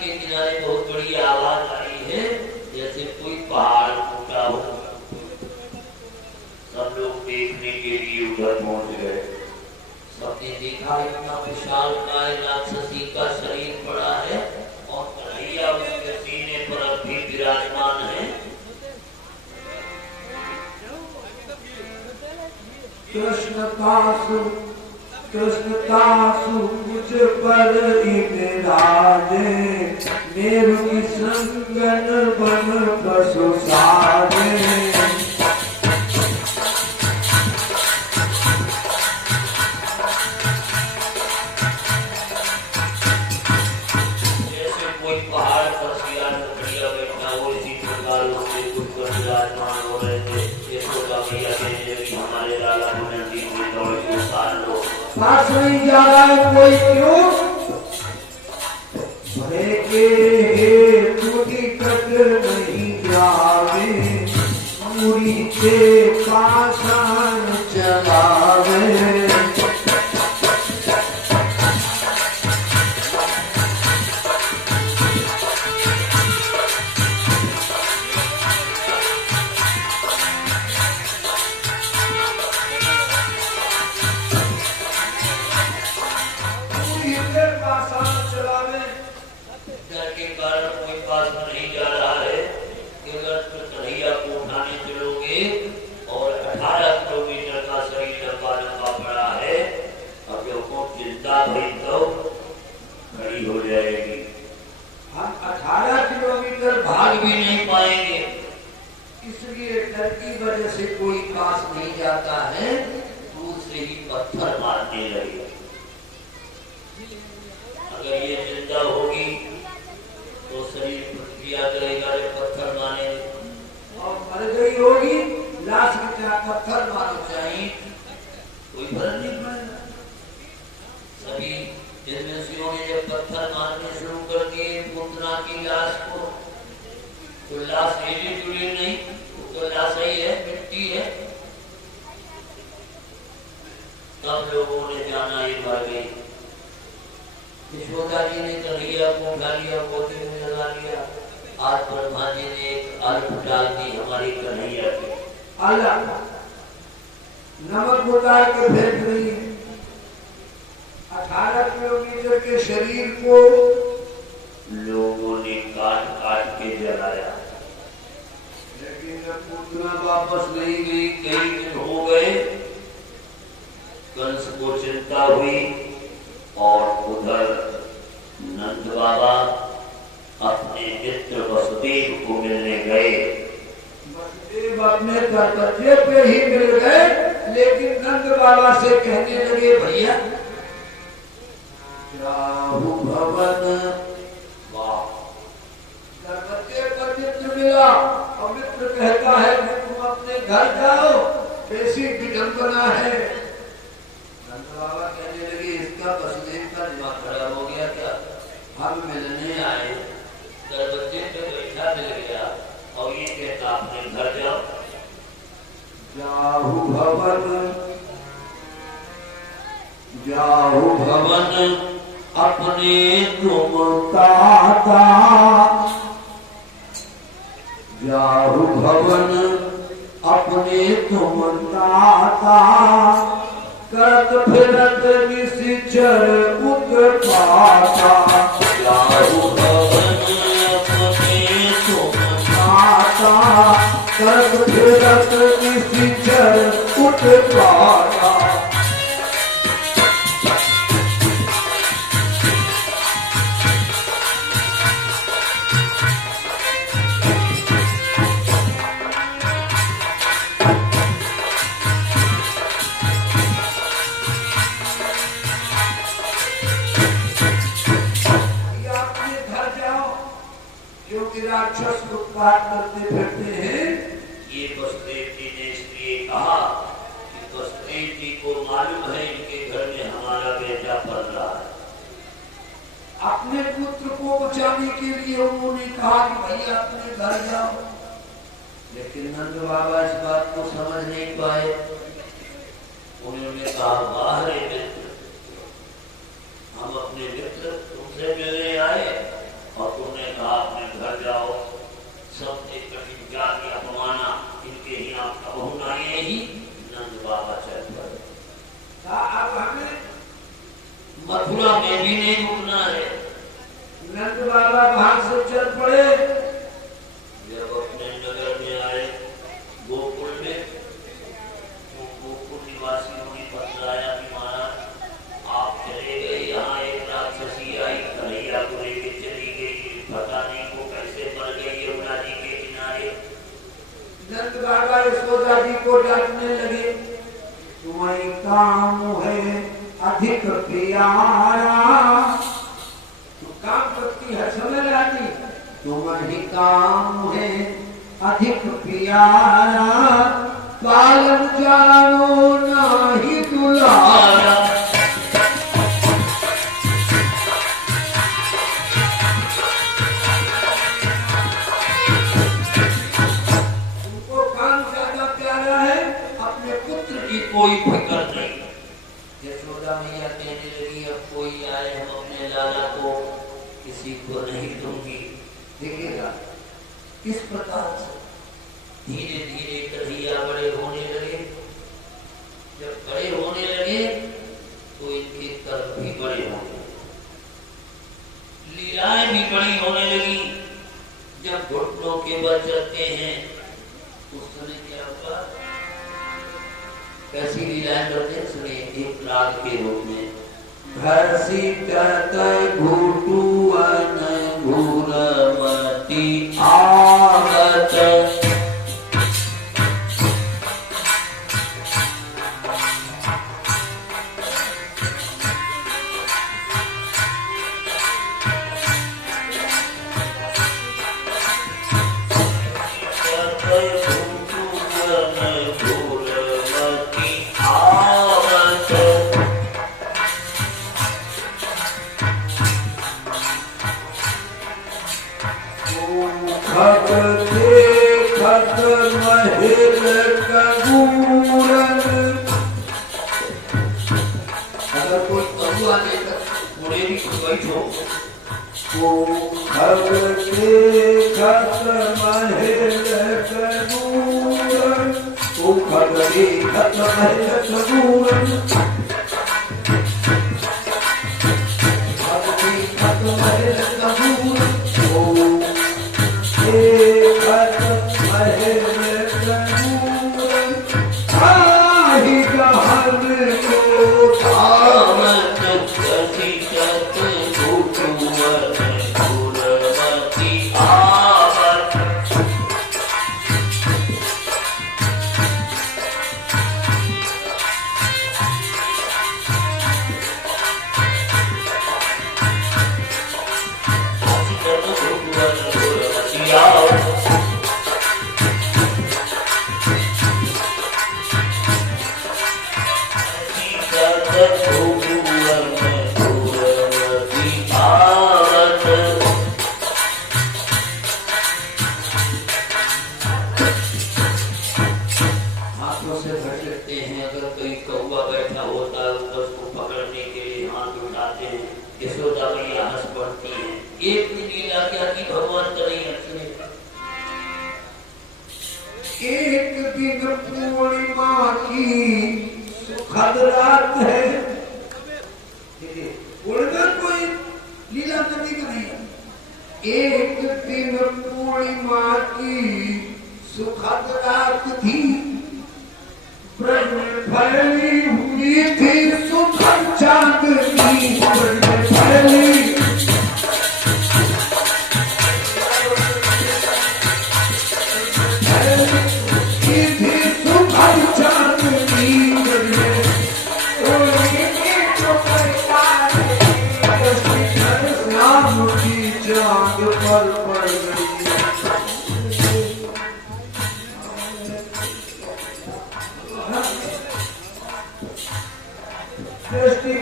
के किनारे बहुत बड़ी आवाज आई है, जैसे कोई पहाड़ टूटा हो। सब लोग देखने के लिए उधर पहुंच गए। सबने देखा इतना विशाल काय राक्षसी का शरीर पड़ा है और कन्हैया उसके सीने पर अभी विराजमान है। कृष्णतासु मुझ पर इतराजे, मेरु की संगन बन पशु साजे। जैसे कोई पहाड़ पर सियार लकड़िया बैठा हो, इसी प्रकार उससे कुछ पर विराजमान हो रहे थे। यशोदा मैया कहने लगी, हमारे लाला नंदी में दौड़ के उतार लो। पास नहीं जा रहा है कोई, क्यों? भय के हेतु निकट नहीं जावे, मूरी के पाषाण चलावे। डर के कारण कोई पास में नहीं जा रहा है कि अगर कन्हैया को उठाने चलोगे और 18 किलोमीटर का शरीर लंबा लंबा पड़ा है, अब जो को चिंता भई तो खड़ी हो जाएगी। हम 18 किलोमीटर भाग भी नहीं पाएंगे, इसलिए डर की वजह से कोई पास नहीं जाता है। दूर से ही पत्थर मारने लगे। अगर ये जिंदा होगी तो शरीर प्रतिक्रिया करेगा, जब पत्थर मारे। और मर गई होगी, लाश में क्या पत्थर मारो चाहिए, कोई फर्क नहीं पड़ेगा। सभी जन्मसियों ने जब पत्थर मारने शुरू कर दिए पुतना की लाश को, तो लाश हिली जुली नहीं, तो लाश ही है, मिट्टी है। तब लोगों ने जाना ये मर गई। यशोदा जी ने कन्हैया को उठा लिया, गोदी में लगा लिया। आज ब्रह्मा जी ने एक अल्प डाल दी हमारी कन्हैया की। अल्लाह नमक उतार के फेंक रही है। 18 किलोमीटर के शरीर को लोगों ने काट काट के जलाया, लेकिन पुतना वापस नहीं गई। कई दिन हो गए, कंस को चिंता हुई और उधर नंद बाबा अपने मित्र वसुदेव को मिलने गए। वसुदेव अपने दरवाजे पे ही मिल गए, लेकिन नंद बाबा से कहने लगे, भैया जाहु भवन। वाह, दरवाजे पर मित्र मिला और मित्र कहता है कि तुम अपने घर जाओ, कैसी विडंबना है। नंद बाबा कहने लगे, इसका वसुदेव का दिमाग खराब हो गया क्या? हम मिलने आए, दरवाजे पे बैठा मिल गया और ये कहता अपने घर जाओ। जाहु भवन, जाहु भवन अपने तुम ताता, जाहु भवन अपने तुम ताता, करत फिरत निशिचर उत्पाता। जाहु भवन अपने तुम ताता, करत फिरत निशिचर उत्पाता। राक्षस उत्पात करते फिरते हैं। ये वसुदेव जी ने इसलिए कहा कि वसुदेव जी को मालूम है इनके घर में हमारा बेटा पल रहा है। अपने पुत्र को बचाने के लिए उन्होंने कहा कि भैया अपने घर जाओ, लेकिन नंद बाबा इस बात को समझ नहीं पाए। उन्होंने कहा, वाह रे मित्र, हम अपने मित्र तुमसे मिलने आए और तुमने कहा अपने घर जाओ, सबसे कठिन जाति अपमाना, इनके ही आप कबहू ना ही नंद बाबा चल पड़े। अब हमें मथुरा में भी नहीं रुकना है। नंद बाबा भाग से चल पड़े। जब अपने नगर में आए गोकुल में, तो गोकुल निवासियों ने बतलाया कि महाराज आप चले गए, यहाँ एक राक्षसी आई कन्हैया को लेके चली गई, पता नहीं वो कैसे मर गई यमुना जी के किनारे। नंद बाबा यशोदा जी को डांटने लगे, तुम्हारी काम है अधिक प्यारा, तो काम करती है समय रानी, तुम्हारी काम है अधिक प्यारा, पालन जानो नाही दुलारा। तुमको काम ज्यादा प्यारा है, अपने पुत्र की कोई फिक्र नहीं। यशोदा मैया कहने लगी, अब कोई आए हम अपने लाला को किसी को नहीं दूंगी। देखिएगा किस प्रकार से धीरे धीरे कन्हैया बड़े होने लगे। जब बड़े होने लगे तो इनके कर्म भी बड़े होने लगे, लीलाएं भी बड़ी होने लगी। जब घुटनों के बल चलते हैं उस समय क्या होगा, कैसी लीलाएं करते हैं सुनिए। एक राग के रूप में घसी करत घुटुअन घुरमती आवत,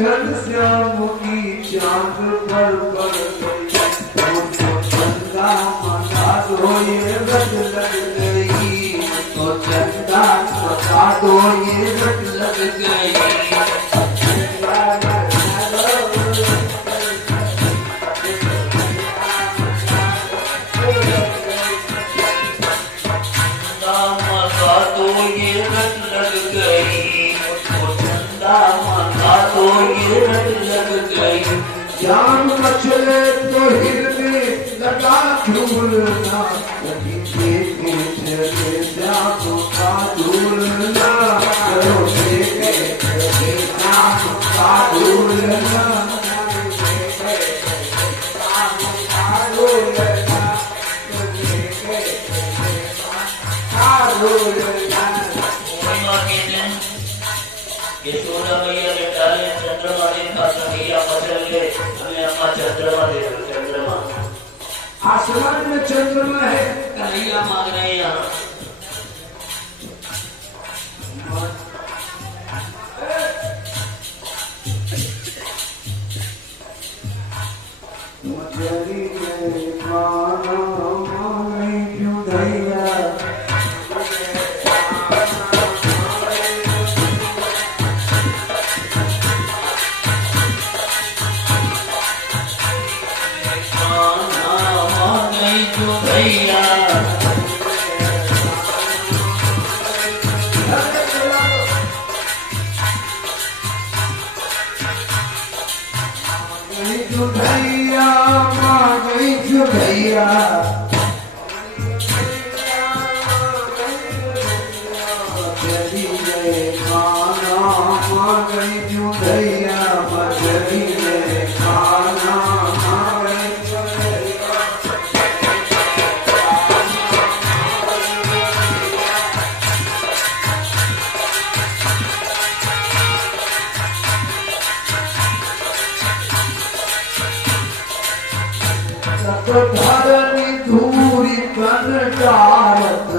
घनश्याम की चांद पर चंदा मना दो ये रट लग गई, तो चंदा मना दो ये रट लग गई। मचले तो हिरने लगा झूलना, लगी के पीछे श्याम का झूलना, के पीछे श्याम का झूलना, यशोदा मैया ने डाले चंद्रमा देखा कन्हैया मचल गए, हमें अपना चंद्रमा दे दो। चंद्रमा आसमान में चंद्रमा है, कन्हैया मांग रहे हैं यहाँ। मचली में माना मांगे क्यों दैया, भैया माँ गई क्यों भैया, चली गए खाना माँ गई क्यों भैया, चली गए खाना माँ गई क्यों भैया, धरनी धूरी कन डारत,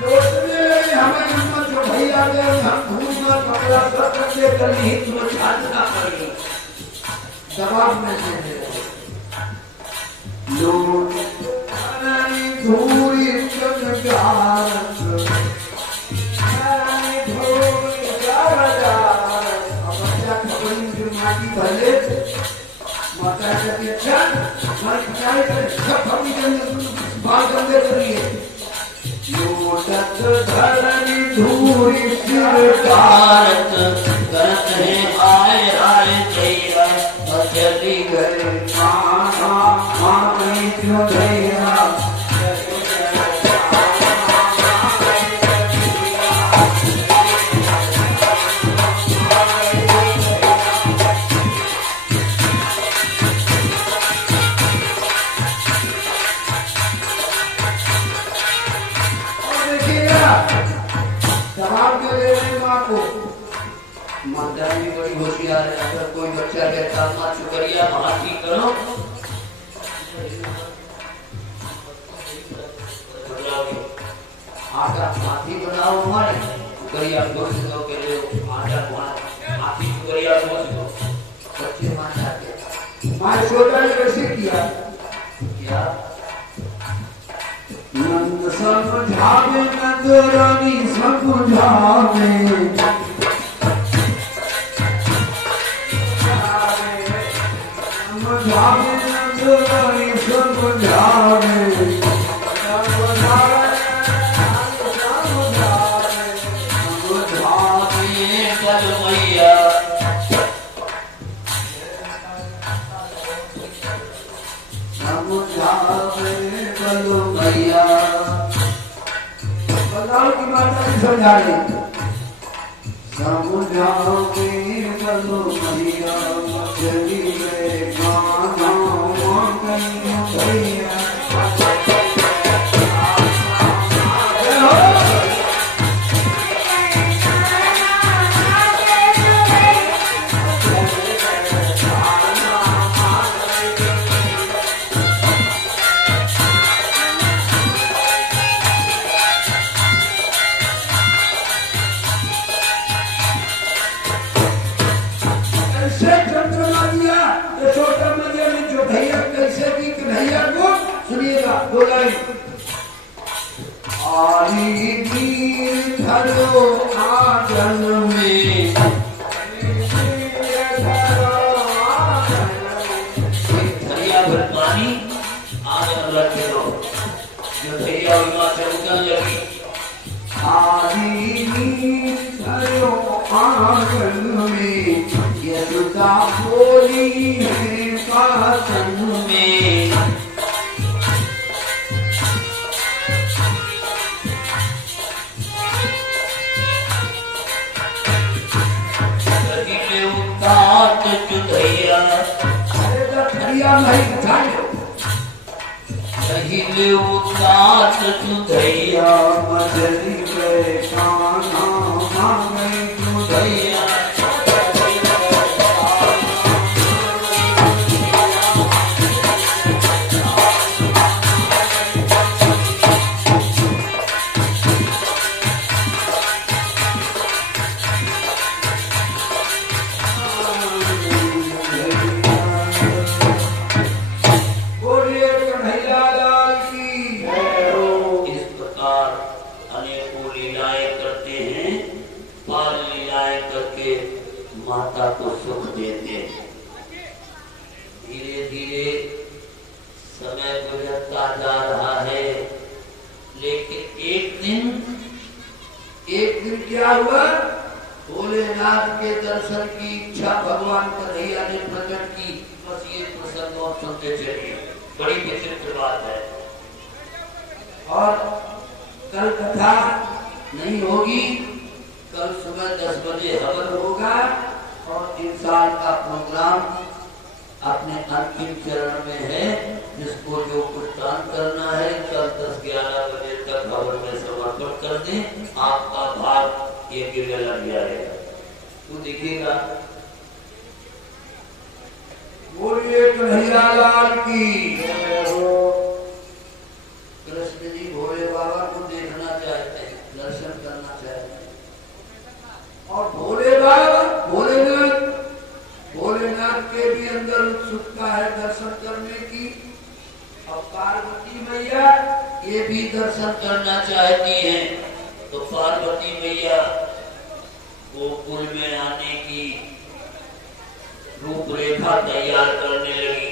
लौटने लगे हमें हिम्मत जो भैया गए, हम धूल में पकड़ा करके कली हित में छाटना पड़ी, दबाव में से धरनी धूरी कन डारत, पहले माता के चल हमारे पिताई करे सब हम बाल गंदे कर लिए, लोटत धरनी धूरी सिर भारत करत है आए आए जैया, चली गए माना मानी क्यों भैया, जवाब दे रहे माँ को। माता भी बड़ी होशियार है, अगर कोई बच्चा कहता माँ शुक्रिया हाथी करो, आटा हाथी बनाओ हमारे, शुक्रिया गोश्त दो के लिए आटा हाथी शुक्रिया गोश्त दो। बच्चे माँ चाहते माँ छोटा ने कैसे किया, क्या नंद समझावे नंद रानी समझावे, समझावे नंद रानी समझावे, कल मैया समझावे कल मैया, बताओ की माता ने समझा रही, समझावे कल मैया, चली गए गाना भैया, धरो आंगन में, धरिया भर पानी आंगन रख दो, जो धरिया से उगने लगी नहीं उठाए पहिले उतार तुझैया मछली के खाना मांगे तुझैया माता को सुख देते। धीरे धीरे समय गुजरता जा रहा है, लेकिन एक दिन क्या हुआ? भोलेनाथ के दर्शन की इच्छा भगवान कन्हैया ने प्रकट की। बस ये प्रसंग और सुनते चलिए, बड़ी विचित्र बात है। और कल कथा नहीं होगी, कल सुबह 10 बजे हवन होगा और 3 साल का प्रोग्राम अपने अंतिम चरण में है। जिसको जो कुछ दान करना है कल 10-11 बजे तक हवन में समर्पण कर दें, आपका भाग ये गिरने लग जाएगा। तू दिखेगा। बोलिए कन्हैया लाल की। कृष्ण जी भोले बाबा को देखना चाहते हैं, दर्शन करना चाहते हैं। और भोलेनाथ के भी अंदर उत्सुकता है दर्शन करने की। और पार्वती मैया ये भी दर्शन करना चाहती हैं। तो पार्वती मैया गोकुल में आने की रूपरेखा तैयार करने लगी,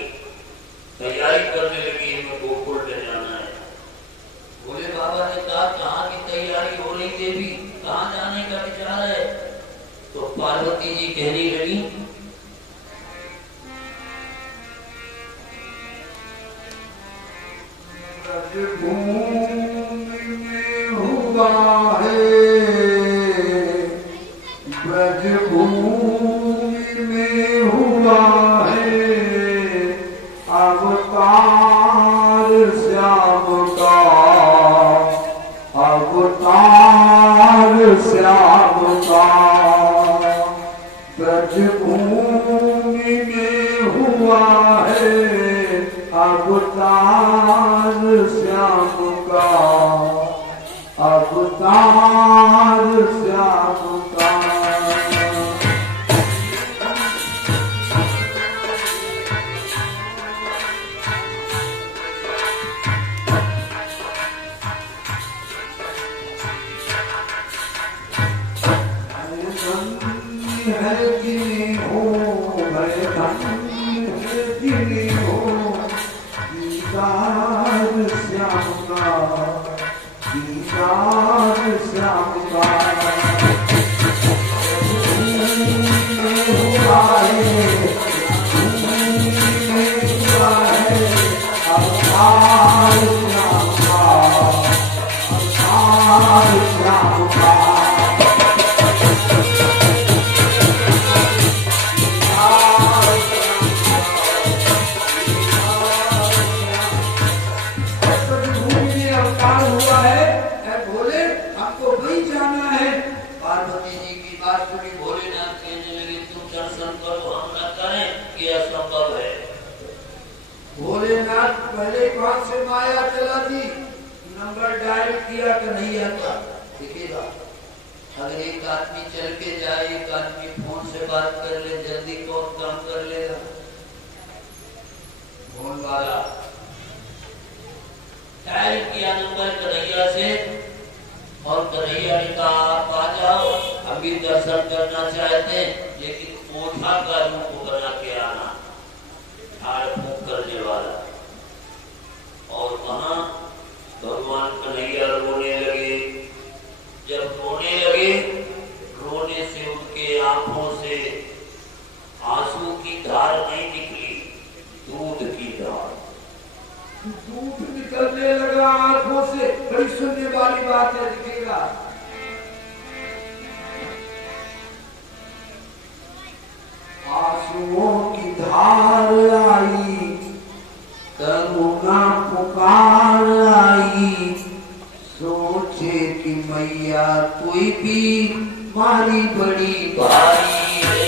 तैयारी करने लगी। हमें गोकुल में जाना है। भोले बाबा ने कहा कहाँ की तैयारी हो रही देवी, कहाँ जाने का विचार है? तो पार्वती जी कहने लगी ब्रजभूमि में हुआ है, ब्रजभूमि में हुआ है अवतार श्याम का, अवतार श्याम का। ब्रजभूमि में हुआ है अवतार श्याम का, अवतार श्याम का। है जिन्हें हो भय है जिन्हें हो दीदार श्याम का, दीदार श्याम का। हुआ है अवतार श्याम का, अवतार श्याम का। भोलेनाथ पहले कौन से माया चला थी? नंबर डायल किया कन्हैया का, दिखेगा। अगर एक आदमी चल के जाए, एक आदमी फोन से बात कर ले, जल्दी कौन काम कर लेगा? फोन वाला डायल किया नंबर कन्हैया से, और कन्हैया ने कहा आप आ जाओ, हम भी दर्शन करना चाहते हैं, लेकिन ओठा का रूप बना के आना, झाड़ फूंक करने वाला। और वहां भगवान कन्हैया रोने लगे। जब रोने लगे, रोने से उनके आंखों से आंसू की धार नहीं निकली, दूध की धार, दूध निकलने लगा आंखों से। बड़ी सुनने वाली बात है, दिखेगा। आंसुओं की धार आई मारी बड़ी भारी है।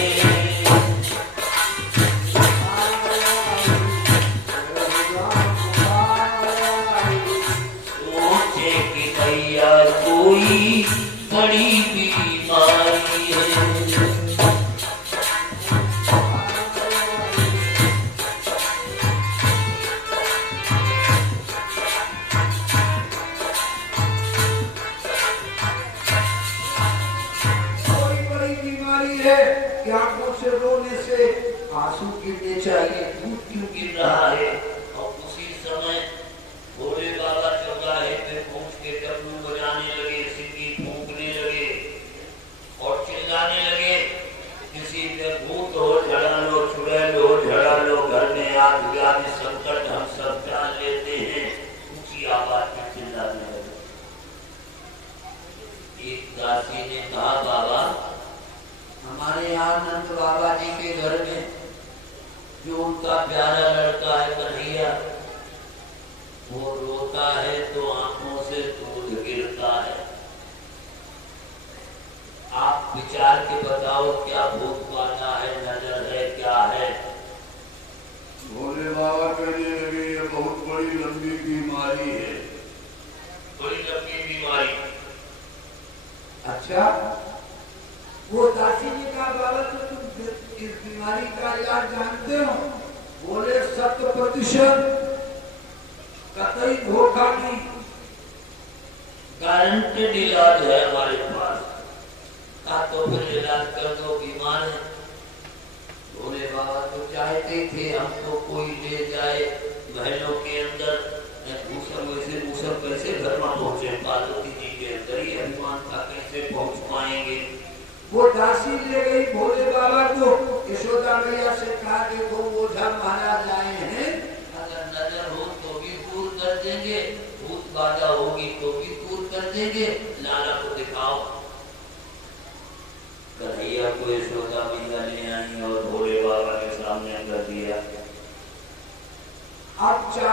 सोचे कि भैया कोई बड़ी बीमारी है। कि आंखों से रोने से आंसू गिरने चाहिए, दूध क्यों गिर रहा है? और उसी समय भोले बाबा चौराहे पे पहुंच के डमरू बजाने लगे, सिंगी फूंकने लगे और चिल्लाने लगे, किसी पे भूत हो झड़ा लो, चुड़ैल हो झड़ा लो, घर में आग व्याधि संकट हम सब जान लेते हैं। ऊंची आवाज में चिल्लाने लगे। एक दासी ने कहा, बाबा हमारे यहाँ नंद बाबा जी के घर में जो उनका प्यारा लड़का है कन्हैया, वो रोता है तो आंखों से दूध गिरता है। आप विचार के बताओ क्या भूत पाना है, नजर है, क्या है? भोले बाबा कहने लगे, ये बहुत बड़ी लंबी बीमारी है। बड़ी लंबी बीमारी। अच्छा, वो दासी ने कहा, बाबा तो तुम इस बीमारी का इलाज जानते हो? बोले 100% कतई धोखा नहीं, गारंटेड इलाज है हमारे पास। का तो फिर इलाज कर दो, बीमार है। भोले बाबा तो चाहते थे हमको कोई ले जाए महलों के अंदर। मूसर कैसे घर में पहुंचे? पार्वती जी के अंदर ही हनुमान था, कैसे पहुंच पाएंगे? वो दासी ले गई भोले बाबा को। यशोदा मैया से कहा, देखो ओझा महाराज आए हैं, अगर नजर हो तो भी दूर कर देंगे, भूत बाधा होगी तो भी दूर कर देंगे, लाला को दिखाओ। कन्हैया को यशोदा मैया ले आई और भोले बाबा के सामने कर दिया। अब